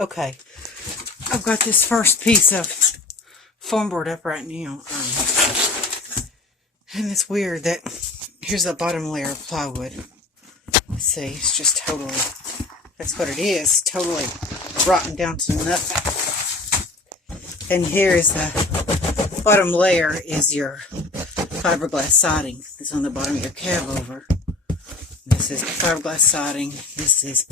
Okay, I've got this first piece of foam board up right now. And it's weird that here's the bottom layer of plywood. See, it's just totally, that's what it is, totally rotten down to nothing. And here is the bottom layer is your fiberglass siding. It's on the bottom of your Cabover. This is fiberglass siding. This is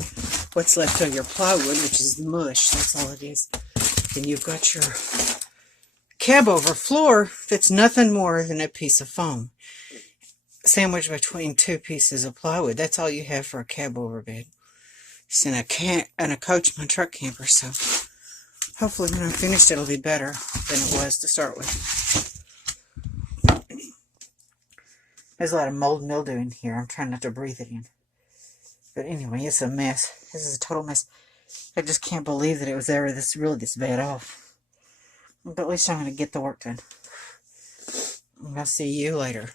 what's left of your plywood, which is mush. That's all it is. Then you've got your Cabover floor that's nothing more than a piece of foam sandwiched between two pieces of plywood. That's all you have for a Cabover bed. It's in a Coachmen truck camper, so hopefully when I'm finished it'll be better than it was to start with. There's a lot of mold and mildew in here. I'm trying not to breathe it in. But anyway, it's a mess. This is a total mess. I just can't believe that it was ever really this bad off. But at least I'm going to get the work done. And I'll see you later.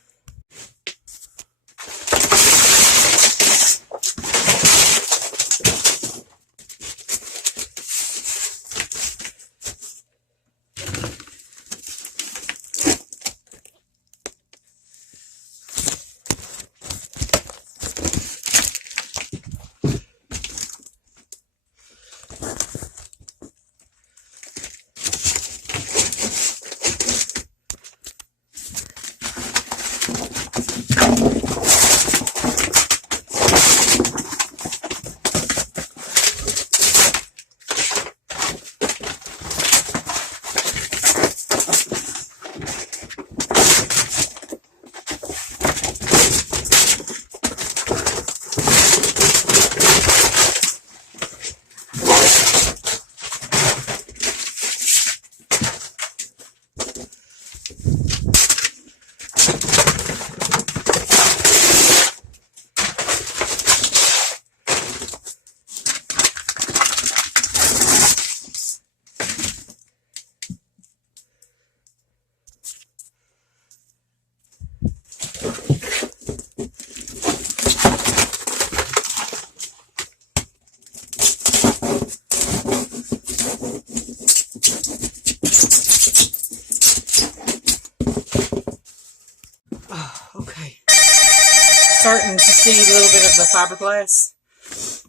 Starting to see a little bit of the fiberglass.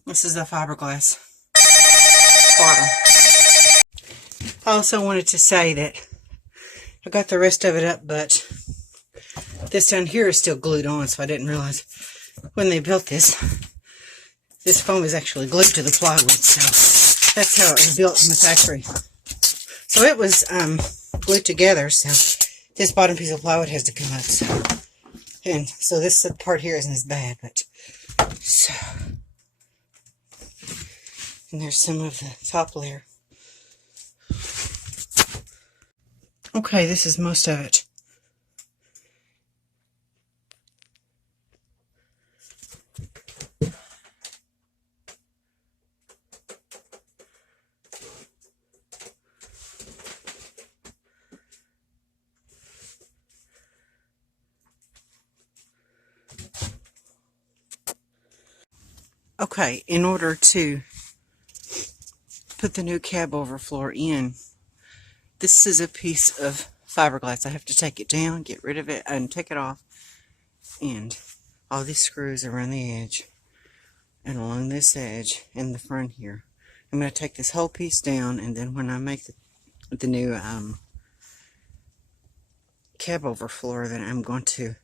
This is the fiberglass bottom. I also wanted to say that I got the rest of it up, but this down here is still glued on, so I didn't realize when they built this foam is actually glued to the plywood, so that's how it was built in the factory. So it was glued together, so this bottom piece of plywood has to come up. So this part here isn't as bad, but so, and there's some of the top layer. Okay, this is most of it. Okay, in order to put the new Cabover floor in, this is a piece of fiberglass. I have to take it down, get rid of it, and take it off. And all these screws around the edge and along this edge in the front here. I'm going to take this whole piece down, and then when I make the new Cabover floor, then I'm going to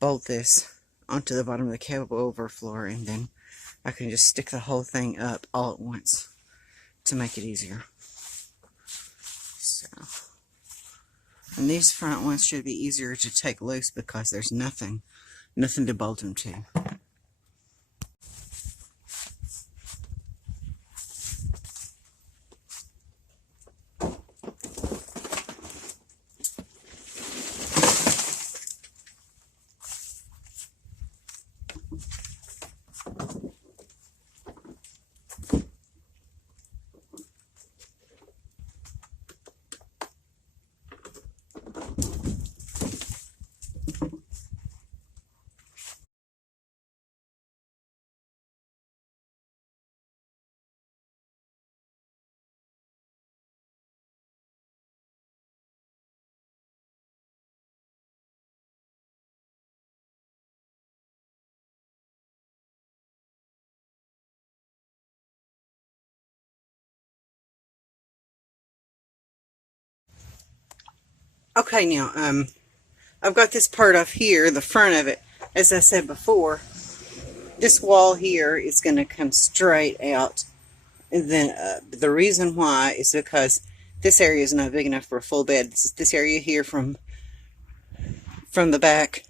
bolt this onto the bottom of the Cabover floor, and then I can just stick the whole thing up all at once to make it easier. So, and these front ones should be easier to take loose because there's nothing to bolt them to. Okay, now, I've got this part off here, the front of it. As I said before, this wall here is going to come straight out. And then the reason why is because this area is not big enough for a full bed. This area here from the back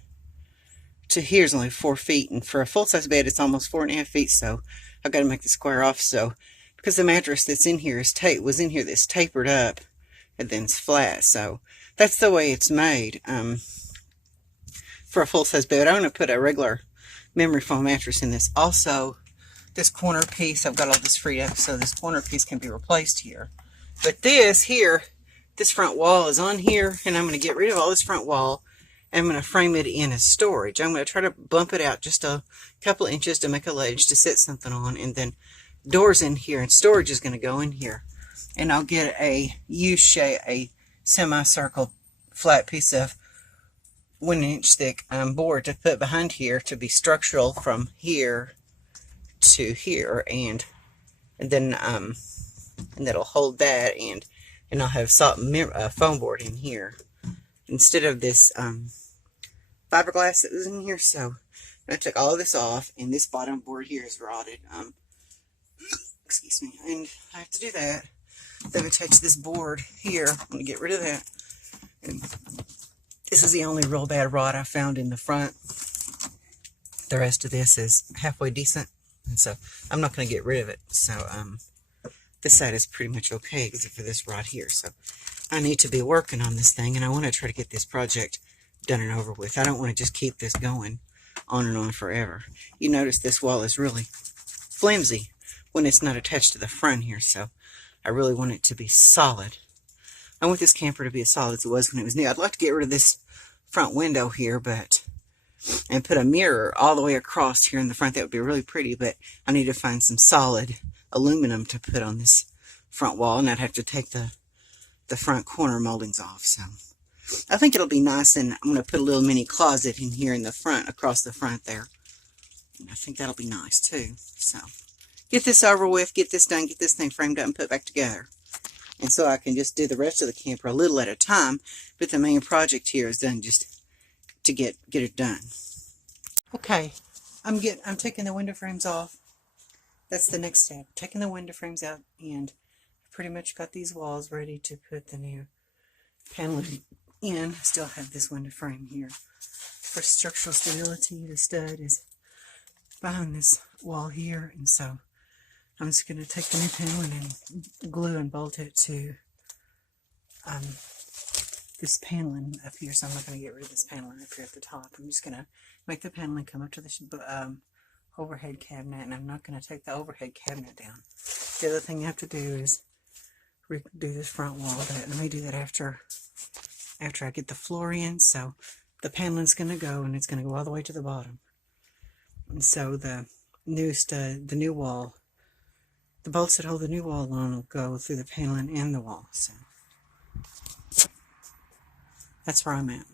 to here is only 4 feet. And for a full-size bed, it's almost 4.5 feet. So I've got to make the square off. So because the mattress that's in here was in here that's tapered up and then it's flat. So that's the way it's made. For a full-size bed, I'm going to put a regular memory foam mattress in this. Also, this corner piece, I've got all this freed up, so this corner piece can be replaced here. But this here, this front wall is on here, and I'm going to get rid of all this front wall, and I'm going to frame it in as storage. I'm going to try to bump it out just a couple inches to make a ledge to set something on, and then doors in here, and storage is going to go in here. And I'll get a U-shape, a semicircle flat piece of 1-inch thick board to put behind here to be structural from here to here, and then that'll hold that, and I'll have foam board in here instead of this fiberglass that was in here. So I took all of this off, and this bottom board here is rotted. Excuse me, and I have to do that. Then attach this board here. I'm going to get rid of that. And this is the only real bad rot I found in the front. The rest of this is halfway decent, and so I'm not going to get rid of it. So this side is pretty much okay except for this rot here. So I need to be working on this thing, and I want to try to get this project done and over with. I don't want to just keep this going on and on forever. You notice this wall is really flimsy when it's not attached to the front here, so I really want it to be solid. I want this camper to be as solid as it was when it was new. I'd like to get rid of this front window here, and put a mirror all the way across here in the front. That would be really pretty, but I need to find some solid aluminum to put on this front wall, and I'd have to take the front corner moldings off. So I think it'll be nice, and I'm going to put a little mini closet in here in the front, across the front there. And I think that'll be nice too. So get this over with, get this done, get this thing framed up and put back together. And so I can just do the rest of the camper a little at a time, but the main project here is done just to get it done. Okay, I'm taking the window frames off. That's the next step. Taking the window frames out, and pretty much got these walls ready to put the new paneling in. I still have this window frame here. For structural stability, the stud is behind this wall here, and so I'm just going to take the new paneling and glue and bolt it to this paneling up here. So I'm not going to get rid of this paneling up here at the top. I'm just going to make the paneling come up to the overhead cabinet, and I'm not going to take the overhead cabinet down. The other thing you have to do is redo this front wall. I may do that after I get the floor in. So the paneling's going to go, and it's going to go all the way to the bottom. And so the new stud, the new wall, the bolts that hold the new wall on will go through the paneling and the wall. So that's where I'm at.